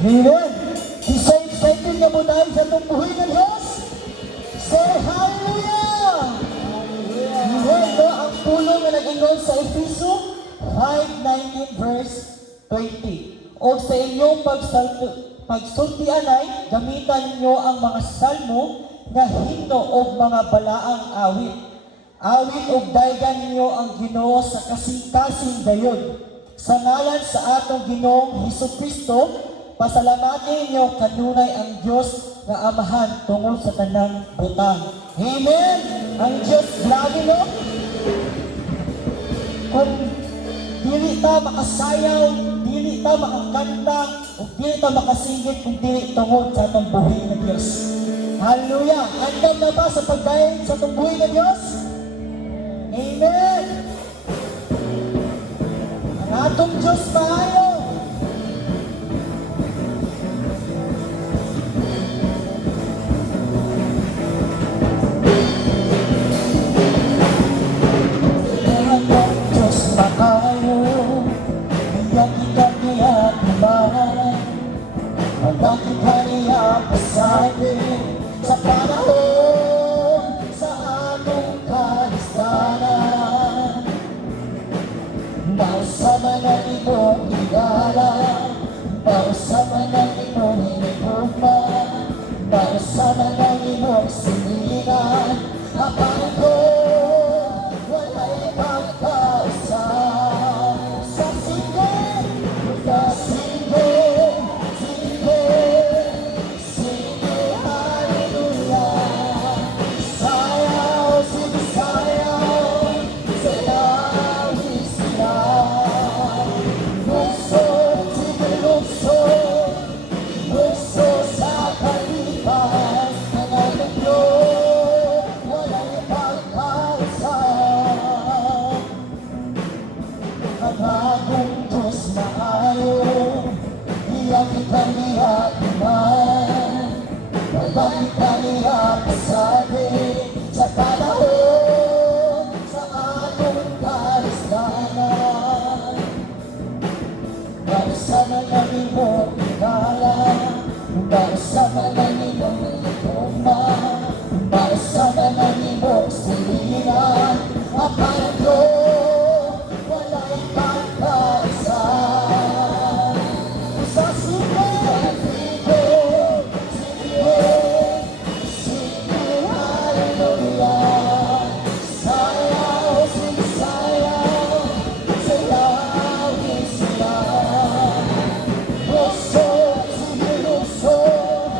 Amen. Isa excited na mo tayo sa itong buhay ng Diyos. Say hallelujah! Amen. No, ang pulo na nag-ingon sa Efeso 5:19 verse 20. O sa inyong pagsultian ay gamitan ninyo ang mga salmo nga himno o mga balaang awit. Awit o daygan ninyo ang Ginoo sa kasing-kasing dayon. Sa ngalan sa atong Ginoong Hesukristo, pasalamatin ninyo kanunay ang Diyos nga Amahan tungod sa tanang butang. Amen! Ang Diyos lagi no? Kung dili ta makasayaw, dili ta makakanta, o dili ta makasingit kung dili tungod sa atong buhay ng Diyos. Hallelujah! Andam na ba sa pagdayon sa atong buhay ng Diyos? Amen! Ang atong Diyos maayo. Ang atong Diyos maayo, iyak ikat niya naman. Pagkakit ka niya pasabi sa panahon sa atong kahistanan. Mausama na imong higala, mausama na imong hinigugma, mausama na imong silingan. Kapag ko, wala'y pagkausa sa sige, sa sige, sige, sige, hallelujah. Sayaw, sige, sayaw, sayaw, isya. Luksod, sige, luksod, luksod sa kalipan. Ang ating Diyos, wala'y pagkausa. Ang agong Diyos maayo, iyak ikaniyak naman. Pagkakit kaniyak pasabi sa panahon sa atong kahistanan. Mausama na imong higala, mausama na imong hinigugma, mausama na imong silingan. Kapag ko, wala'y pagkausa. Sa sige, sige, sige, sige, hallelujah. Sayaw, sige, sayaw, sayaw, isya. Luksod, sige, luksod,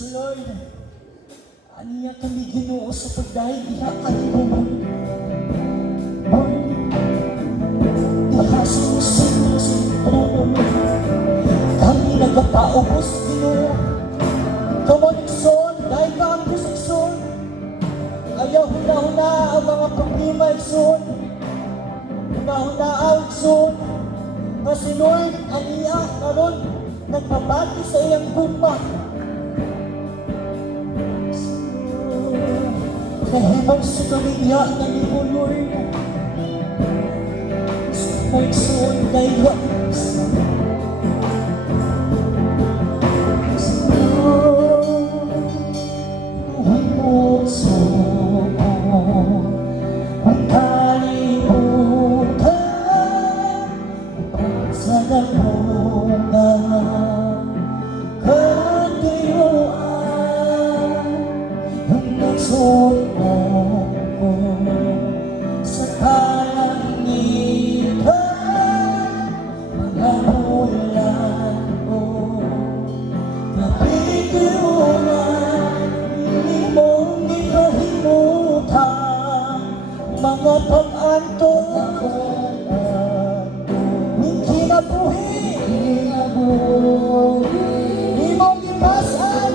So Lord, aniya kami Ginoo sa pagdahil diha kanimo man. Lord, diha sa musiklo sa trono mo, kami nagpapaubos Ginoo. Kamonigson, dahil ka ang kusikson, ayaw huna-huna ang mga problema ikson. Huna-huna ang ikson, kasi Lord, aniya karon nagpapati sa iyang gumpa. Kahimang sa kamingya na ni mo, Lord. Sa mo'y soon dahil wakas. Tuhan mo suko, ang kalimutan, sa napungan, katayuan, ang nagsuko ko, sa kalangitan, mga ulan ko, napitirunan, hindi mong ikahimutan, mga pag-antong ko, kinabuhi, di mong ipasan,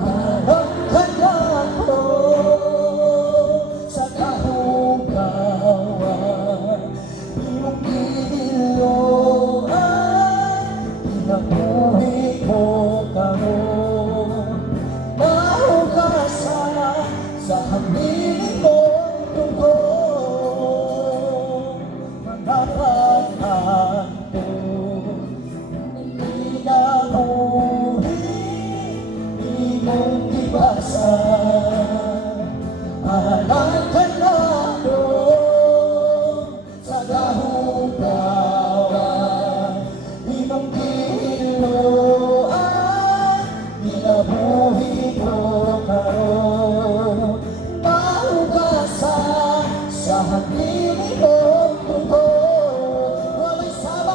alam ka na ako sa kahugawan, di mong iniluan, kinabuhi ko karon, nahugasan sa habiling mong tungkol. Napagkanto, hindi na uli, di mong iwasan. Alam ka na doon sa dahugawan, di mong kiluan, ginabuhi ko karon, mahugasan sa habiling mo. Walay sama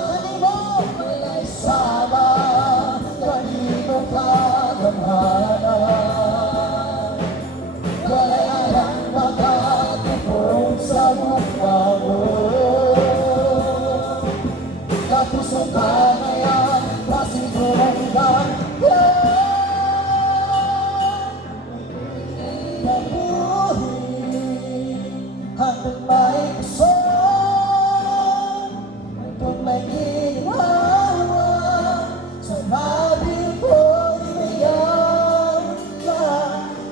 kanimo kagamhanan, walay alam makatupong sa mukha mo. Kapuso ka na yan, pasigurang nabuhi hanggang may puso, hanggang may ginawa, sa labi ko'y iyaw ka,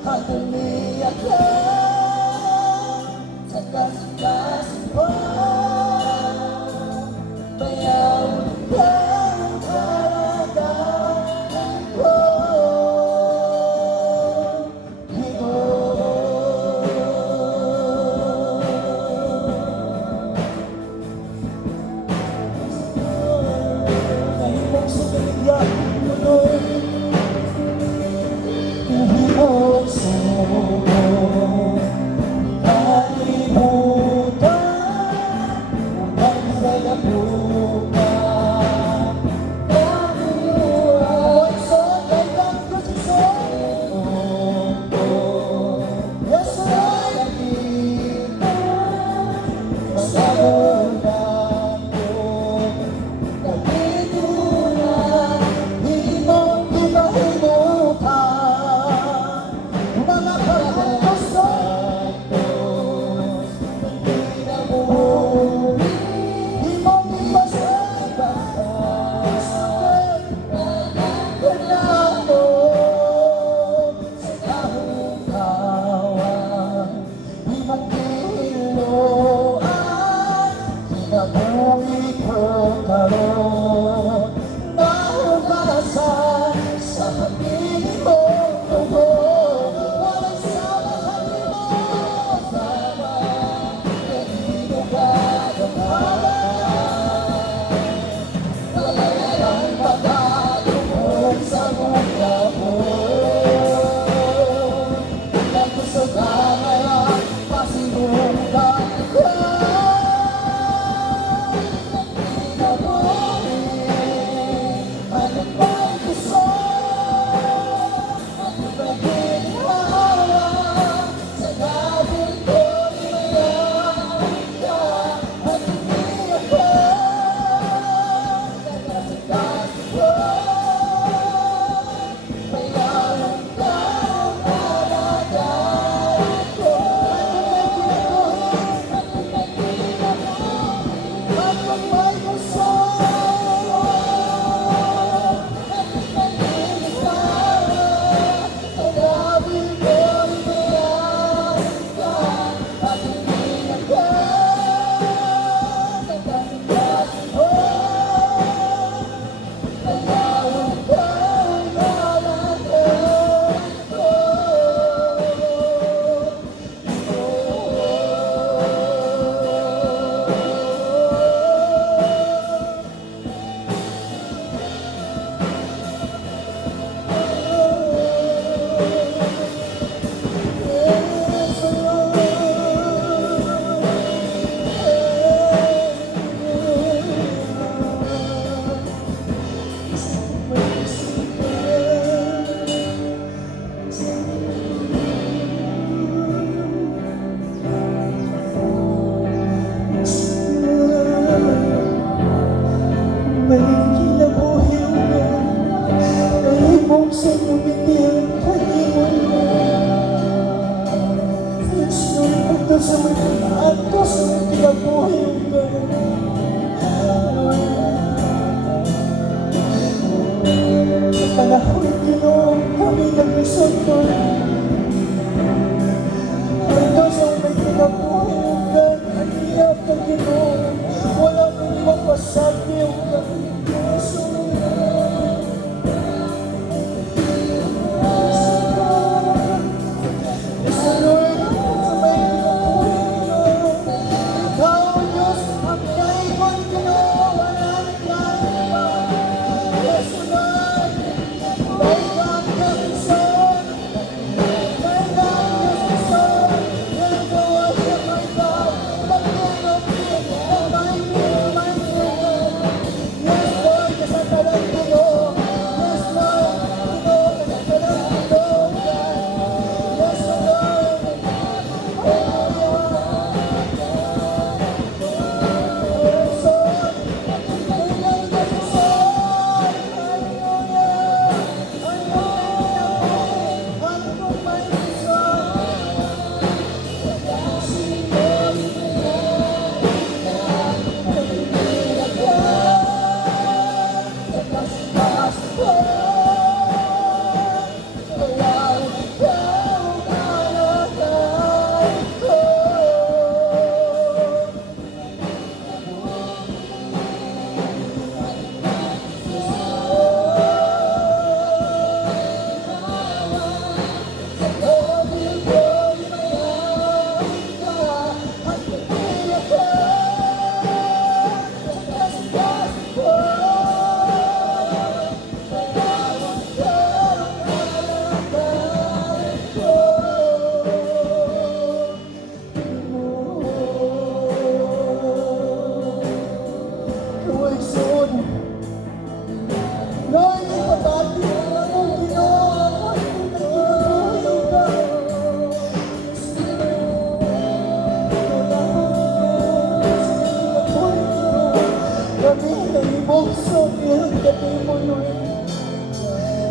hanggang niyak ka, sa kasing-kasing pa, bayaw ka ang kalagayan. may kinabuhi na nahimong sa lumitiyan kanimon na sunod ito sa mga atos na kinabuhi na sa panahon Ginoo kami nagsusunod ito sa may kinabuhi na iyak na Ginoo wala kang mapasabi ang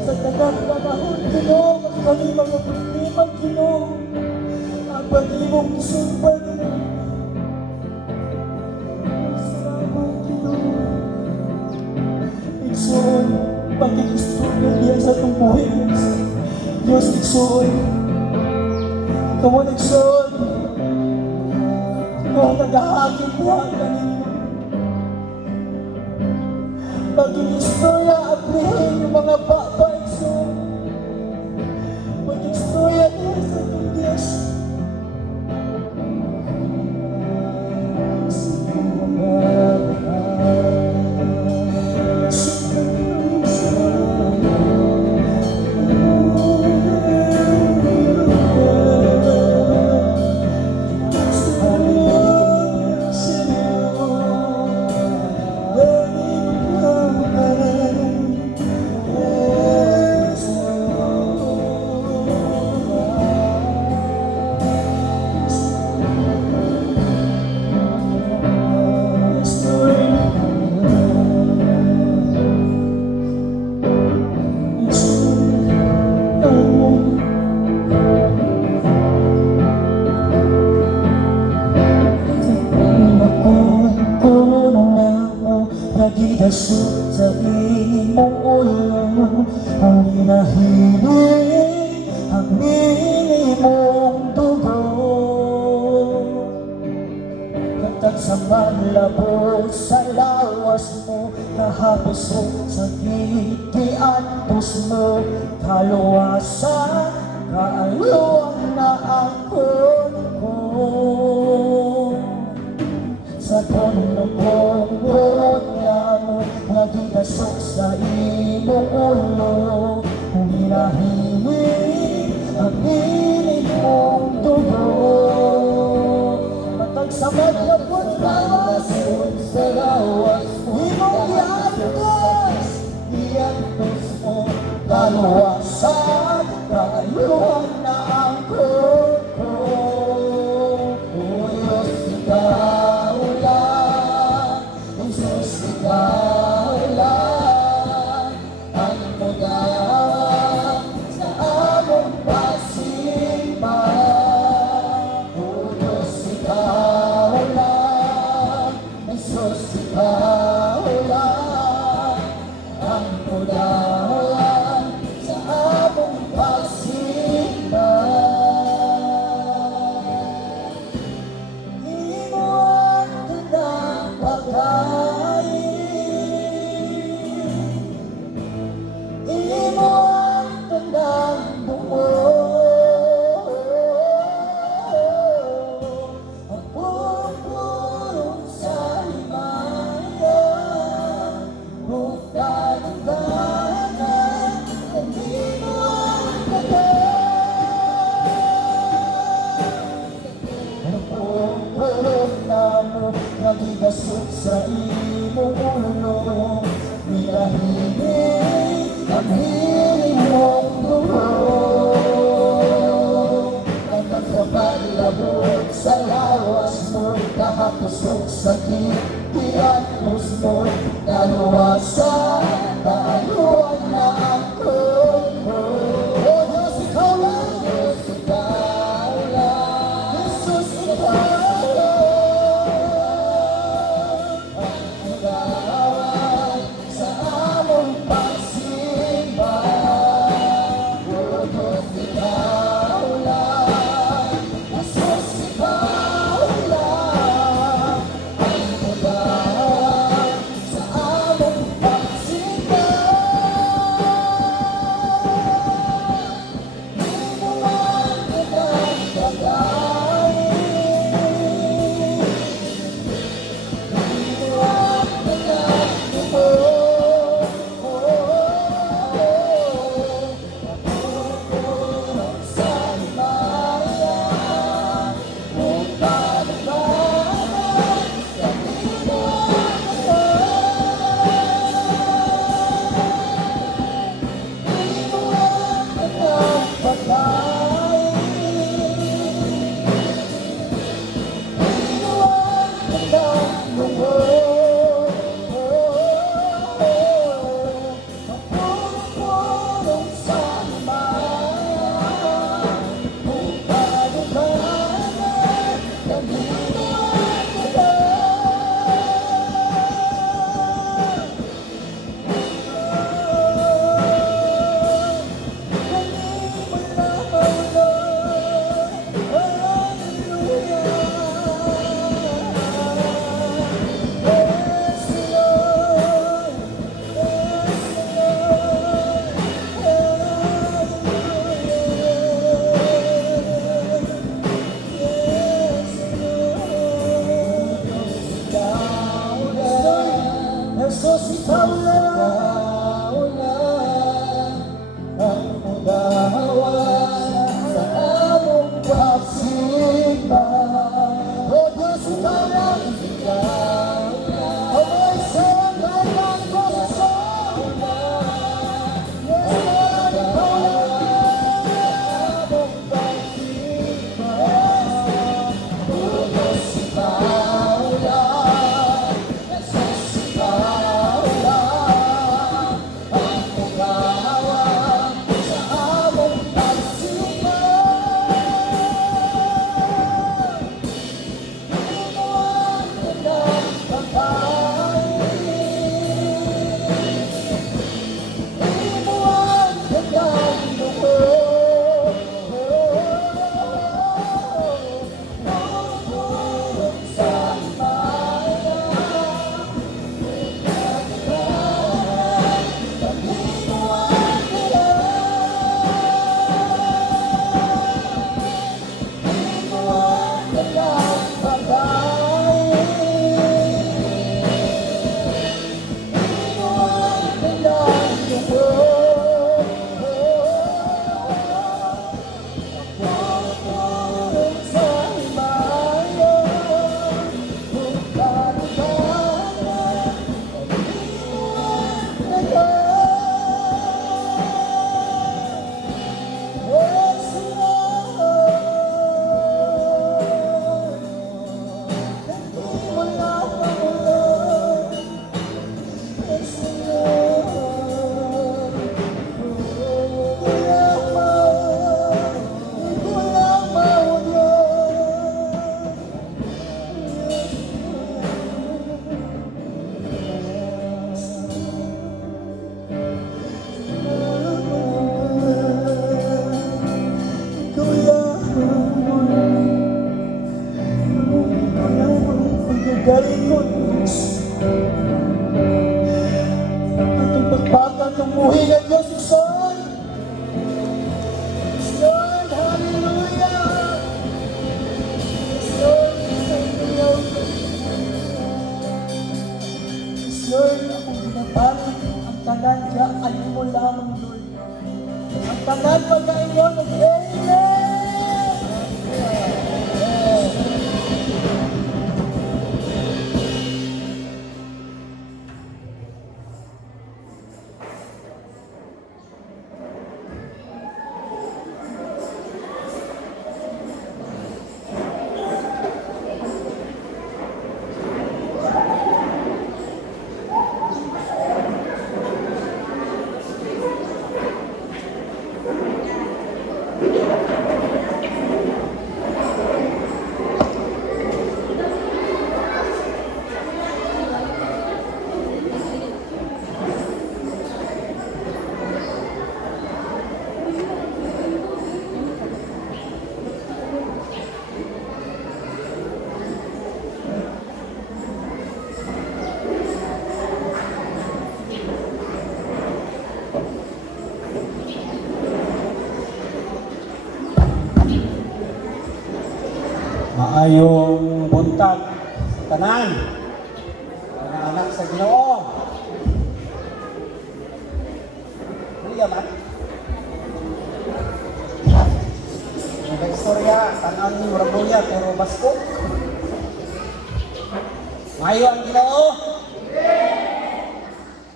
sa tagang panahon, Ginoo, kami mga problema, Ginoo, ang pag-ibong isumpad, salamat, Ginoo. Igsoon, pag-iistorya diyan sa itong buhay, Diyos, igsoon, kamu igsoon, kung nagahagin niya ang kanina, pag-iistorya, abrihin yung mga baba, igsoon, pag-iistorya niya sa itong Diyos, nagidasot sa imong ulo, ang hinahiling ang minimong dugo. Katag sa malabo sa lawas mo, nahapisok sa gigiantos mo, kaluwasan, kaaluan na akon ko. Sa tono kong nagidasok sa imong ulo, kung hinahimik ang piling mong dugo. Matag sa maglabot lawas, sa lawas, imong iantos mo, kaluwasan, kaayuan na ang kuko. Uyos ikaw lang, Jesus ikaw Iyan musmo'y naluwasan, taluan na ako. O Diyos, ikaw lang. Diyos, ikaw lang. Jesus, ikaw lang. Ang gawin sa among pagsimba. O Diyos, ikaw lang. Jesus, ikaw lang. Ang gawin sa among pagsimba. Inuwan kita pagkain. Inuwan kita tubo. Pagpupulong sa himayan. Kung pagbabahan, inuwan kita. Inuwan kita pagkain. Inuwan kita tubo. Pagpupulong sa himayan. Kung pagbabahan, inuwan kita. Jesus, ikaw lang ang magawan sa among pagsimba. O Diyos, ikaw lang. Amoy sa kanyang puso. Yes, Lord, ikaw lang among pagsimba. O Diyos, ikaw lang. Jesus, ikaw lang ang magawan sa among pagsimba. Inuwan kita pagkain. Inuwan kita tubo. Pagpupulong sa himayan. Inuwan kita. Inuwan kita pagkain. Inuwan kita tubo. Pagpupulong sa himayan. Kung pagbabahan, inuwan kita. Yes, Lord. Hindi mo na maulog. Yes, Lord. Kulang galing mo, Diyos. Itong pagbaga, itong buhay ng Diyos, Lord. Lord, hallelujah. Lord, Lord, Lord, akong binabalit ang tanan niya, ayun mo lamang, Lord. Ang tanan pagkainyon, Amen. Maayong buntag sa tanan, mga anak sa Ginoo. Hindi man. Ang istorya, tanan ni Murabuya, pero basko. Maayo ang Ginoo.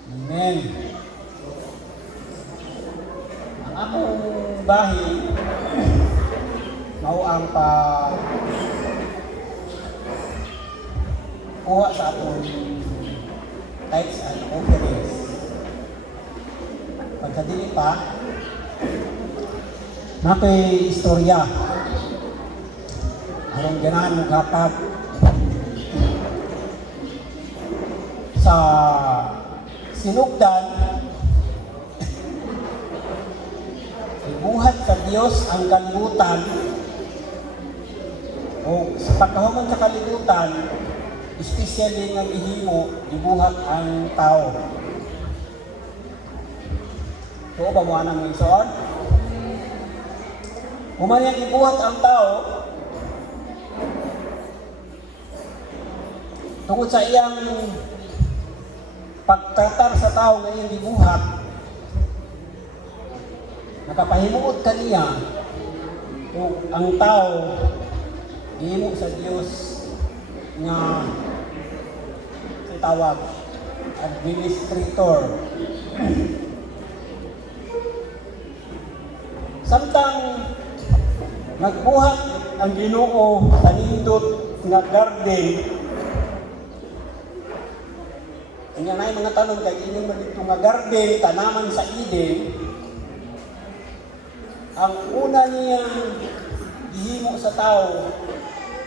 Amen. Ang akong bahay, mao ang kuha sa atong tithes and offerings. Pagkadili pa, nakay istorya. Harong ganahan mo katag sa sinugdan, ibuhat sa Diyos ang kalibutan o sa pagkahuman sa kalibutan, especially ng ihimo, ibuhat ang tao. So, ba mo anang minsan? Humanyan ibuhat ang tao, tungkol sa iyang pagtatar sa tao na iyang ibuhat, nakapahimuot kaniya kung ang tao ihimo sa Diyos nga tawag administrator. Samtang nagbuhat ang Ginoo sa nindot nga garden, kanya na mga tanong kay ini man dito nga garden, tanaman sa Eden, ang una niyang gihimo sa tao,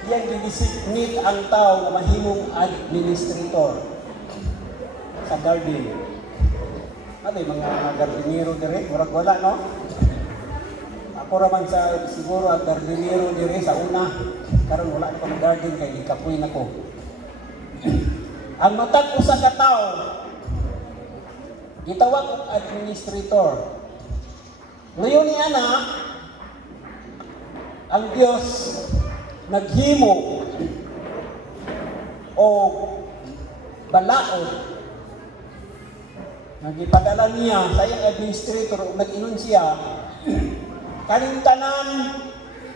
iyang gidesignate ang tao na mahimong administrator sa garden. Ano mga gardenero dire? Murag wala, no? Ako raman sa siguro ang gardenero dire sa una. Karon wala na ko ng garden kay gikapoy na ko. Ang matag usa ka tao, gitawag og administrator. Ngayon ni ana, ang Diyos naghimo o balaod, nagipadala niya sa iyang administrator o nag-inon siya kaning tanan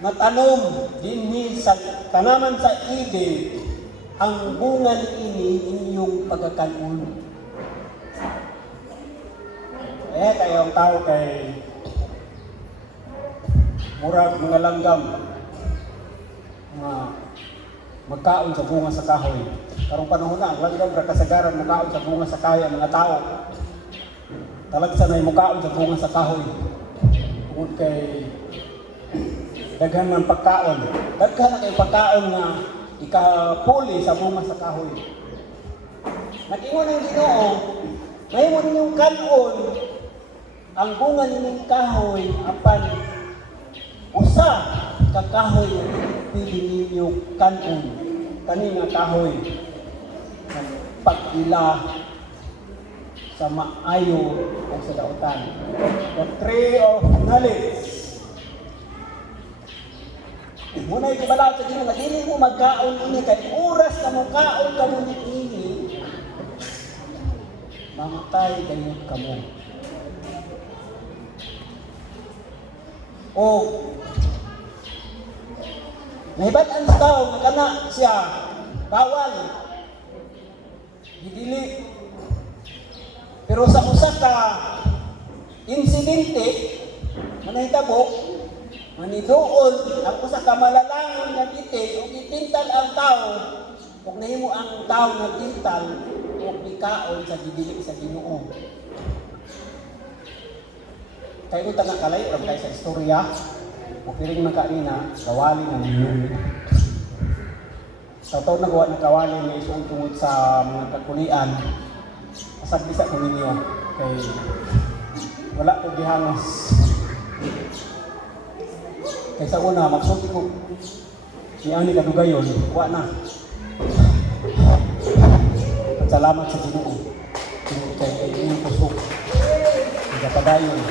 na tanom dinhi sa tanaman sa Eden, ang bunga ini inyong pagkakanon. Kayo ang tao kay murag mga langgam magkaon sa bunga sa kahoy. Karong panahon na, ang langgam ra kasagaran magkaon sa bunga sa kahoy ang mga tao. Talagsa na mukaon sa bunga sa kahoy. Tungod kay daghan man pagkaon. Daghan na kay pagkaon nga ikapuli sa bunga sa kahoy. Nag-ingon ang Ginoo, mahimo ninyong kanon ang bunga ninyong kahoy apan usa ka kahoy pili ninyo kanon kani nga kahoy pag-ila sa maayo o sa dautan. The tree of knowledge. Muna itibalaw sa Ginoo nga dili mo magkaon ini kay oras na mo kaon kamo ini mamatay kayo kamo. O nahibatan sa tao nga kana siya bawal gidili, pero sa usa ka insidente manahitabo maniduol ang usa ka malalangon nga bitin ug itintal ang tao ug nahimo ang tao nagtintal ug ikaon sa gidili sa Ginoo. Kayo ito nakalayo lang tayo sa istorya o piring man kanina, kawali ng iyon. Sa taon na gawa ng kawali na isuong tungod sa mga kakulian, masagbisa ko ninyo kay wala ko gihangos. Kaysa una, magsulti ko siyang ni kadugayon, wala na. At salamat sa Ginoo. Tungod kay inyong pusok. Pagpadayon.